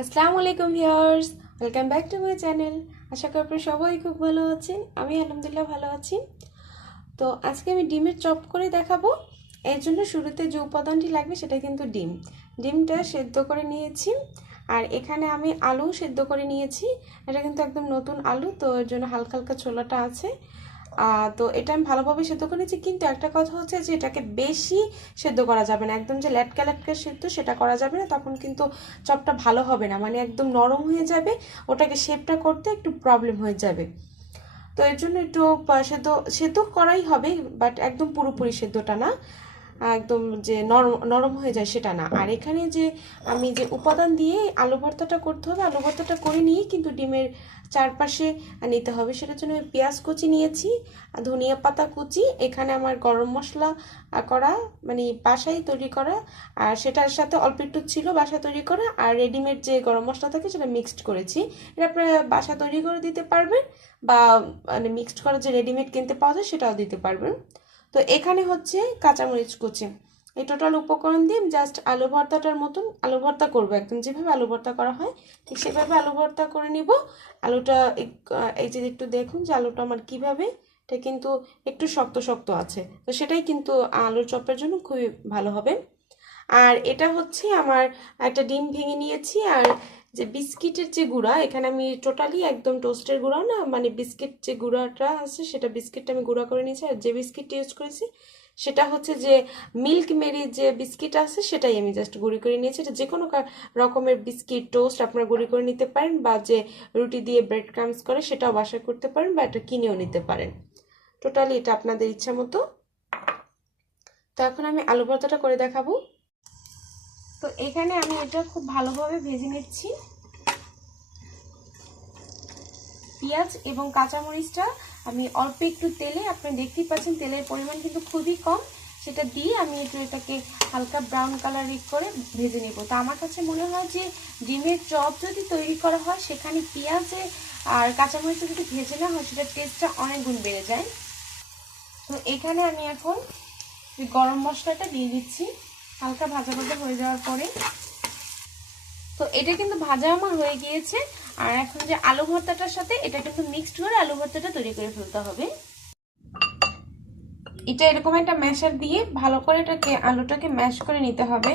আসসালামু আলাইকুম viewers, welcome back to my channel. আশা করি আপনারা সবাই খুব ভালো আছেন। আমি আলহামদুলিল্লাহ ভালো আছি। তো আজকে আমি ডিমের চপ করে দেখাবো। এর জন্য শুরুতে যে উপাদানটি লাগবে সেটা কিন্তু ডিম। ডিমটা সেদ্ধ করে নিয়েছি, আর এখানে আমি আলু সেদ্ধ করে নিয়েছি। এটা কিন্তু একদম নতুন আলু, তো এর জন্য হালকা হালকা ছোলাটা আছে। তো এটা আমি ভালোভাবে সেদ্ধ করে নিয়েছি, কিন্তু একটা কথা হচ্ছে যে এটাকে বেশি সেদ্ধ করা যাবে না। একদম যে ল্যাটকা ল্যাটকা সেদ্ধ সেটা করা যাবে না, তখন কিন্তু চপটা ভালো হবে না, মানে একদম নরম হয়ে যাবে, ওটাকে শেপটা করতে একটু প্রবলেম হয়ে যাবে। তো এর জন্য একটু সেদ্ধ সেদ্ধ করাই হবে, বাট একদম পুরোপুরি সেদ্ধটা না, একদম যে নরম নরম হয়ে যায় সেটা না। আর এখানে যে আমি যে উপাদান দিয়ে আলু ভর্তাটা করতে হবে, আলু ভর্তাটা করে নিয়ে কিন্তু ডিমের চারপাশে নিতে হবে। সেটার জন্য আমি পেঁয়াজ কুচি নিয়েছি, ধনিয়া পাতা কুচি, এখানে আমার গরম মশলা করা, মানে বাসায় তৈরি করা, আর সেটার সাথে অল্প একটু ছিল বাসায় তৈরি করা, আর রেডিমেড যে গরম মশলা থাকে সেটা মিক্সড করেছি। এটা আপনারা বাসায় তৈরি করে দিতে পারবেন, বা মানে মিক্সড করা যে রেডিমেড কিনতে পাওয়া যায় সেটাও দিতে পারবেন। তো এখানে হচ্ছে কাঁচামরিচ কুচি। এই টোটাল উপকরণ দিয়ে জাস্ট আলু ভর্তাটার মতন আলু ভর্তা করবো, একদম যেভাবে আলু ভর্তা করা হয় ঠিক সেভাবে আলু ভর্তা করে নিব। আলুটা এই যে একটু দেখুন যে আলুটা আমার কিভাবে, এটা কিন্তু একটু শক্ত শক্ত আছে, তো সেটাই কিন্তু আলুর চপের জন্য খুবই ভালো হবে। আর এটা হচ্ছে আমার একটা ডিম ভেঙে নিয়েছি, আর যে বিস্কিটের যে গুঁড়া, এখানে আমি টোটালি একদম টোস্টের গুঁড়া না, মানে বিস্কিট যে গুঁড়াটা আছে সেটা বিস্কিটটা আমি গুঁড়া করে নিয়েছি। আর যে বিস্কিটটা ইউজ করেছি সেটা হচ্ছে যে মিল্ক মেরি যে বিস্কিট আছে সেটাই আমি জাস্ট গুঁড়ি করে নিয়েছি। এটা যে কোনো রকমের বিস্কিট টোস্ট আপনারা গুঁড়ি করে নিতে পারেন, বা যে রুটি দিয়ে ব্রেড ক্রামস করে সেটাও বাসায় করতে পারেন, বা এটা কিনেও নিতে পারেন। টোটালি এটা আপনাদের ইচ্ছা মতো। তো এখন আমি আলু ভর্তাটা করে দেখাবো। তো এখানে আমি এটা খুব ভালোভাবে ভেজে নিচ্ছি। পেঁয়াজ এবং কাঁচামরিচটা আমি অল্প একটু তেলে, আপনি দেখতেই পাচ্ছেন তেলের পরিমাণ কিন্তু খুবই কম, সেটা দিয়ে আমি একটু এটাকে হালকা ব্রাউন কালার করে ভেজে নেব। তো আমার কাছে মনে হয় যে ডিমের চপ যদি তৈরি করা হয় সেখানে পেঁয়াজে আর কাঁচামরিচটা যদি ভেজে না হয় সেটার টেস্টটা অনেক গুণ বেড়ে যায়। তো এখানে আমি এখন গরম মশলাটা দিয়ে দিচ্ছি হালকা ভাজা ভাজা হয়ে যাওয়ার পরে। তো এটা কিন্তু ভাজা আমার হয়ে গিয়েছে, আর এখন যে আলু ভর্তাটার সাথে এটা কিন্তু মিক্সড করে আলু ভর্তাটা তৈরি করে ফেলতে হবে। এটা এরকম একটা ম্যাশার দিয়ে ভালো করে এটাকে আলুটাকে ম্যাশ করে নিতে হবে।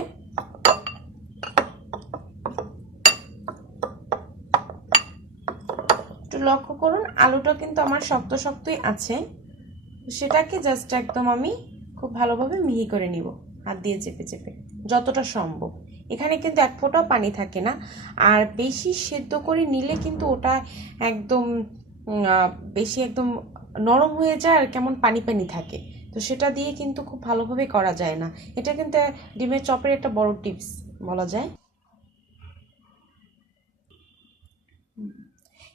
একটু লক্ষ্য করুন আলুটা কিন্তু আমার শক্ত শক্তই আছে, সেটাকে জাস্ট একদম আমি খুব ভালোভাবে মিহি করে নিব হাত দিয়ে চেপে চেপে যতটা সম্ভব। এখানে কিন্তু এক ফোঁটাও পানি থাকে না, আর বেশি সেদ্ধ করে নিলে কিন্তু ওটা একদম বেশি একদম নরম হয়ে যায় আর কেমন পানি পানি থাকে, তো সেটা দিয়ে কিন্তু খুব ভালোভাবে করা যায় না। এটা কিন্তু ডিমের চপের একটা বড় টিপস বলা যায়।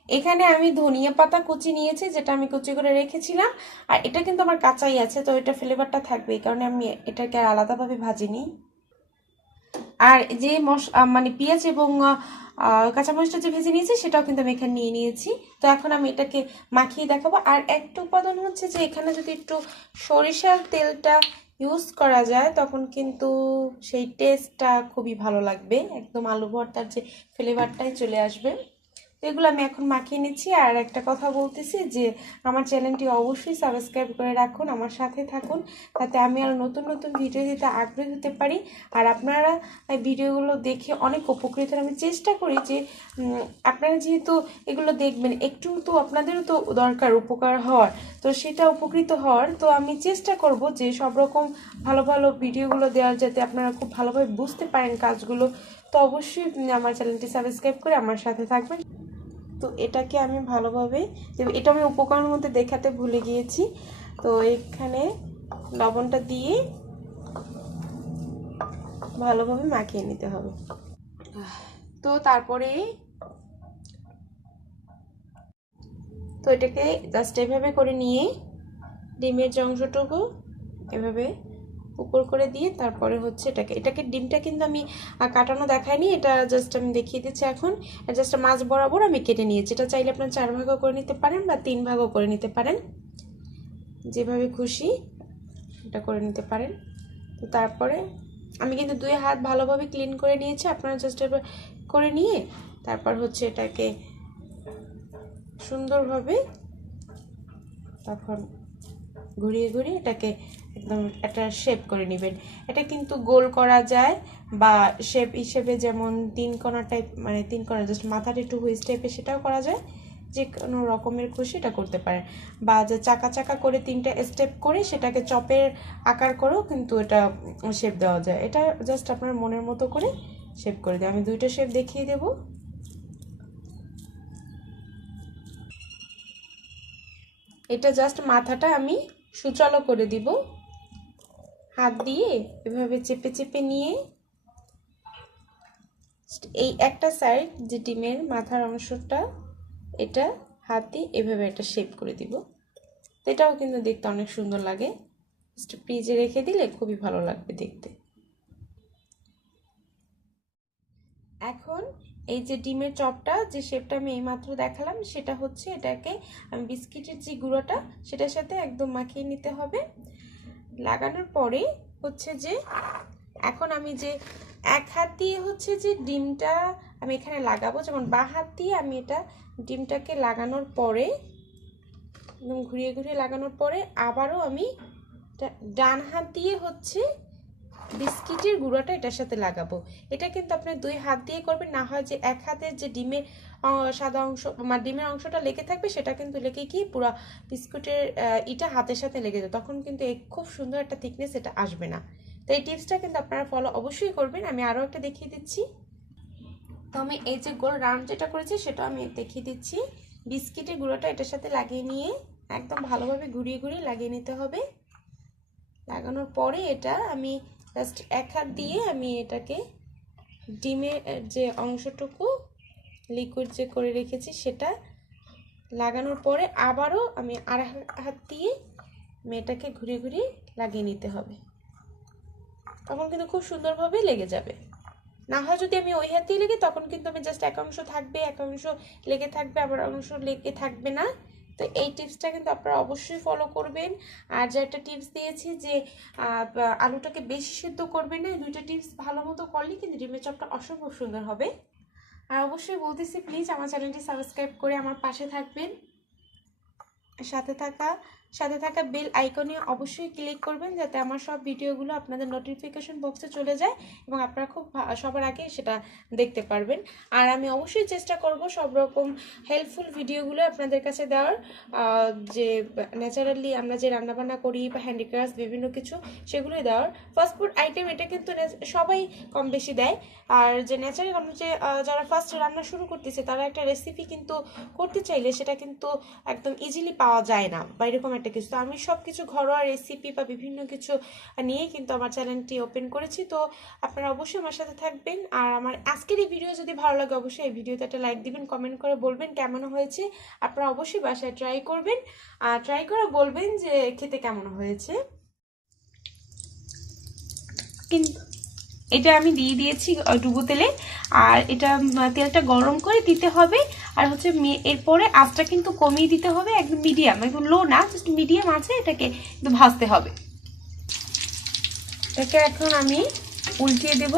এখানে আমি ধনিয়া পাতা কুচি নিয়েছি, যেটা আমি কুচি করে রেখেছিলাম, আর এটা কিন্তু আমার কাঁচাই আছে, তো এটা ফ্লেভারটা থাকবে, এই কারণে আমি এটাকে আর আলাদাভাবে ভাজিনি। আর যে মানে পেঁয়াজ এবং কাঁচামরিচটা যে ভেজে নিয়েছি সেটাও কিন্তু আমি এখানে নিয়ে নিয়েছি। তো এখন আমি এটাকে মাখিয়ে দেখাবো। আর একটা উপাদান হচ্ছে যে এখানে যদি একটু সরিষার তেলটা ইউজ করা যায় তখন কিন্তু সেই টেস্টটা খুবই ভালো লাগবে, একদম আলু ভর্তার যে ফ্লেভারটাই চলে আসবে। তো এগুলো আমি এখন মাখিয়ে নিচ্ছি। আর একটা কথা বলতেছি যে আমার চ্যানেলটি অবশ্যই সাবস্ক্রাইব করে রাখুন, আমার সাথে থাকুন, তাতে আমি আরও নতুন নতুন ভিডিও দিতে আগ্রহী হতে পারি। আর আপনারা ভিডিওগুলো দেখে অনেক উপকৃত, আমি চেষ্টা করি যে আপনারা যেহেতু এগুলো দেখবেন একটু তো আপনাদেরও তো দরকার উপকার হওয়ার, তো সেটা উপকৃত হওয়ার, তো আমি চেষ্টা করব যে সব রকম ভালো ভালো ভিডিওগুলো দেওয়ার, যাতে আপনারা খুব ভালোভাবে বুঝতে পারেন কাজগুলো। তো অবশ্যই আমার চ্যানেলটি সাবস্ক্রাইব করে আমার সাথে থাকবেন। তো এটাকে আমি ভালোভাবে, এটা আমি উপকরণের মধ্যে দেখাতে ভুলে গিয়েছি, তো এখানে লবণটা দিয়ে ভালোভাবে মাখিয়ে নিতে হবে। তো তারপরে তো এটাকে জাস্ট এভাবে করে নিয়ে ডিমের যে অংশটুকু এভাবে উপর করে দিয়ে তারপরে হচ্ছে এটাকে ডিমটা কিন্তু আমি কাটানো দেখাইনি, এটা জাস্ট আমি দেখিয়ে দিচ্ছি। এখন জাস্ট মাছ বরাবর আমি কেটে নিয়েছি। এটা চাইলে আপনার 4 ভাগও করে নিতে পারেন বা 3 ভাগও করে নিতে পারেন, যেভাবে খুশি এটা করে নিতে পারেন। তো তারপরে আমি কিন্তু 2 হাত ভালোভাবে ক্লিন করে নিয়েছি, আপনারা জাস্ট এবার করে নিয়ে তারপর হচ্ছে এটাকে সুন্দরভাবে তখন ঘুরিয়ে ঘুরিয়ে এটাকে একদম একটা শেপ করে নেবেন। এটা কিন্তু গোল করা যায় বা শেপ হিসেবে যেমন তিন কোণা টাইপ, মানে তিন কোণা জাস্ট মাথাটা একটু হুইজ টাইপের, সেটাও করা যায়। যে কোনো রকমের খুশি এটা করতে পারেন, বা যে চাকা চাকা করে তিনটা স্টেপ করে সেটাকে চপের আকার করেও কিন্তু এটা শেপ দেওয়া যায়। এটা জাস্ট আপনার মনের মতো করে শেপ করে দেয়। আমি দুইটা শেপ দেখিয়ে দেব। এটা জাস্ট মাথাটা আমি সুচালো করে দিব, হাত দিয়ে এভাবে চেপে চেপে নিয়ে এই একটা সাইড যে ডিমের মাথার অংশটা এটা হাত দিয়ে এভাবে একটা শেপ করে দিব। তো এটাও কিন্তু দেখতে অনেক সুন্দর লাগে। ফ্রিজে রেখে দিলে খুবই ভালো লাগবে দেখতে। এখন এই যে ডিমের চপটা যে শেপটা আমি এইমাত্র দেখালাম, সেটা হচ্ছে এটাকে আমি বিস্কিটের যে গুঁড়োটা সেটার সাথে একদম মাখিয়ে নিতে হবে। লাগানোর পরে হচ্ছে যে এখন আমি যে এক হাত দিয়ে হচ্ছে যে ডিমটা আমি এখানে লাগাবো, যেমন বাঁ হাত দিয়ে আমি এটা ডিমটাকে লাগানোর পরে একদম ঘুরিয়ে ঘুরিয়ে লাগানোর পরে আবারও আমি ডান হাত দিয়ে হচ্ছে বিস্কিটের গুঁড়োটা এটার সাথে লাগাবো। এটা কিন্তু আপনি দুই হাত দিয়ে করবেন, না হয় যে এক হাতের যে ডিমের সাদা অংশ মানে ডিমের অংশটা লেগে থাকবে সেটা কিন্তু লেগে গিয়ে পুরো বিস্কুটের এটা হাতের সাথে লেগে যায়, তখন কিন্তু খুব সুন্দর একটা থিকনেস এটা আসবে না। তো এই টিপসটা কিন্তু আপনারা ফলো অবশ্যই করবেন। আমি আরও একটা দেখিয়ে দিচ্ছি। তো আমি এই যে গোল রাউন্ড যেটা করেছি সেটা আমি দেখিয়ে দিচ্ছি। বিস্কিটের গুঁড়োটা এটার সাথে লাগিয়ে নিয়ে একদম ভালোভাবে ঘুরিয়ে ঘুরিয়ে লাগিয়ে নিতে হবে। লাগানোর পরে এটা আমি জাস্ট এক হাত দিয়ে আমি এটাকে ডিমের যে অংশটুকু লিকুইড যে করে রেখেছি সেটা লাগানোর পরে আবারও আমি আর হাত দিয়ে এটাকে ঘুরিয়ে ঘুরিয়ে লাগিয়ে নিতে হবে। তখন কিন্তু খুব সুন্দরভাবে লেগে যাবে। না হয় যদি আমি ওই হাত দিয়ে লেগে তখন কিন্তু আমি জাস্ট এক অংশ থাকবে, এক অংশ লেগে থাকবে, আবার অংশ লেগে থাকবে না। তো এই টিপসটা কিন্তু আপনারা অবশ্যই ফলো করবেন। আর যে একটা টিপস দিয়েছি যে আলুটাকে বেশি সিদ্ধ করবেন না, দুইটা টিপস ভালো মতো করলে কিন্তু ডিমের চপটা অসম্ভব সুন্দর হবে। আর অবশ্যই বলতেছি প্লিজ আমার চ্যানেলটি সাবস্ক্রাইব করে আমার পাশে থাকবেন। সাথে থাকা বেল আইকনে অবশ্যই ক্লিক করবেন যাতে আমার সব ভিডিওগুলো আপনাদের নোটিফিকেশন বক্সে চলে যায় এবং আপনারা খুব সবার আগে সেটা দেখতে পারবেন। আর আমি অবশ্যই চেষ্টা করব সব রকম হেল্পফুল ভিডিওগুলো আপনাদের কাছে দেওয়ার, যে ন্যাচারালি আমরা যে রান্নাবান্না করি বা হ্যান্ডিক্রাফট বিভিন্ন কিছু সেগুলোই দেওয়ার। ফাস্টফুড আইটেম এটা কিন্তু সবাই কম বেশি দেয়। আর যে ন্যাচারাল আমরা যে যারা ফার্স্ট রান্না শুরু করতেছে তারা একটা রেসিপি কিন্তু করতে চাইলে সেটা কিন্তু একদম ইজিলি পাওয়া যায় না বা এরকম একটা কিছু। তো আমি সব কিছু ঘরোয়া রেসিপি বা বিভিন্ন কিছু নিয়ে কিন্তু আমার চ্যানেলটি ওপেন করেছি। তো আপনারা অবশ্যই আমার সাথে থাকবেন। আর আমার আজকের এই ভিডিও যদি ভালো লাগে অবশ্যই এই ভিডিওতে একটা লাইক দিবেন, কমেন্ট করে বলবেন কেমন হয়েছে। আপনারা অবশ্যই বাসায় ট্রাই করবেন আর ট্রাই করে বলবেন যে খেতে কেমন হয়েছে। কিন্তু এটা আমি দিয়ে দিয়েছি ডুবো তেলে, আর এটা তেলটা গরম করে দিতে হবে। আর হচ্ছে এরপরে আঁচটা কিন্তু কমিয়ে দিতে হবে, একদম মিডিয়াম, একদম লো না, জাস্ট মিডিয়াম আছে এটাকে একটু ভাজতে হবে। এটাকে এখন আমি উল্টিয়ে দেব।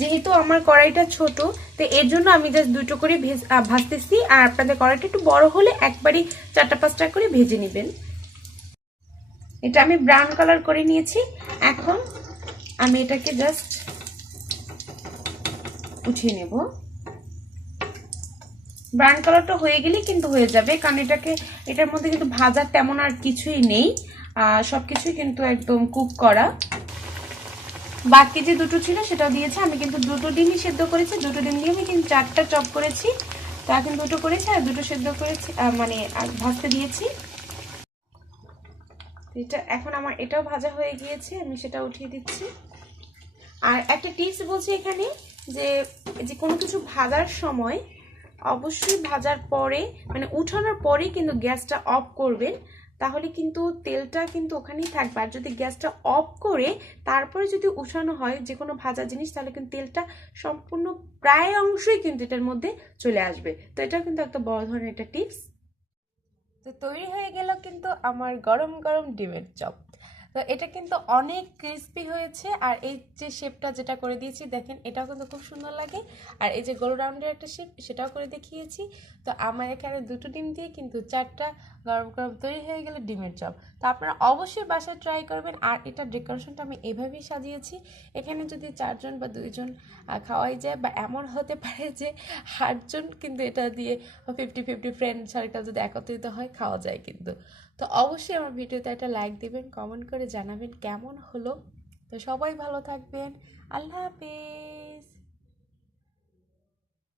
যেহেতু আমার কড়াইটা ছোট তো এর জন্য আমি জাস্ট দুটো করে ভাজতেছি, আর আপনাদের কড়াইটা একটু বড় হলে একবারই 4-5টা করে ভেজে নেবেন। এটা আমি ব্রাউন কালার করে নিয়েছি। এখন আমি এটাকে জাস্ট উঠিয়ে নেব। ব্রাউন কালারটা হয়ে গেলেই কিন্তু হয়ে যাবে, কারণ এটার মধ্যে কিন্তু ভাজার তেমন আর কিছুই নেই, সবকিছুই কিন্তু একদম কুক করা। বাকি যে দুটো ছিল সেটা দিয়েছে, আমি কিন্তু দুটো ডিমই সেদ্ধ করেছি, দুটো ডিম দিয়ে আমি কিন্তু 4টা চপ করেছি। তো এখন দুটো করেছি আর দুটো সেদ্ধ করেছি, মানে ভাজতে দিয়েছি। এটা এখন আমার এটাও ভাজা হয়ে গিয়েছে, আমি সেটা উঠিয়ে দিচ্ছি। আর একটা টিপস বলছি এখানে, যে কোনো কিছু ভাজার সময় অবশ্যই ভাজার পরে মানে উঠানোর পরে কিন্তু গ্যাসটা অফ করবেন, তাহলে কিন্তু তেলটা কিন্তু ওখানেই থাকবে। আর যদি গ্যাসটা অফ করে তারপরে যদি উঠানো হয় যে কোনো ভাজা জিনিস, তাহলে কিন্তু তেলটা সম্পূর্ণ প্রায় অংশই কিন্তু এটার মধ্যে চলে আসবে। তো এটা কিন্তু একটা বড় ধরনের একটা টিপস। তো তৈরি হয়ে গেল কিন্তু আমার গরম গরম ডিমের চপ। তো এটা কিন্তু অনেক ক্রিস্পি হয়েছে, আর এই যে শেপটা যেটা করে দিয়েছি দেখেন, এটাও কিন্তু খুব সুন্দর লাগে। আর এই যে গোল রাউন্ডের একটা শেপ, সেটাও করে দেখিয়েছি। তো আমার এখানে 2টো ডিম দিয়ে কিন্তু 4টা গরম গরম তৈরি হয়ে গেল ডিমের চপ। তো আপনারা অবশ্যই বাসায় ট্রাই করবেন। আর এটার ডেকোরেশনটা আমি এভাবেই সাজিয়েছি। এখানে যদি 4জন বা 2জন খাওয়াই যায়, বা এমন হতে পারে যে 8জন কিন্তু এটা দিয়ে 50-50 ফ্রেন্ড সার্কেল যদি একত্রিত হয়, খাওয়া যায় কিন্তু। তো অবশ্যই আমার ভিডিওতে একটা লাইক দিবেন, কমেন্ট করে জানাবেন কেমন হলো। তো সবাই ভালো থাকবেন। আল্লাহ হাফেজ।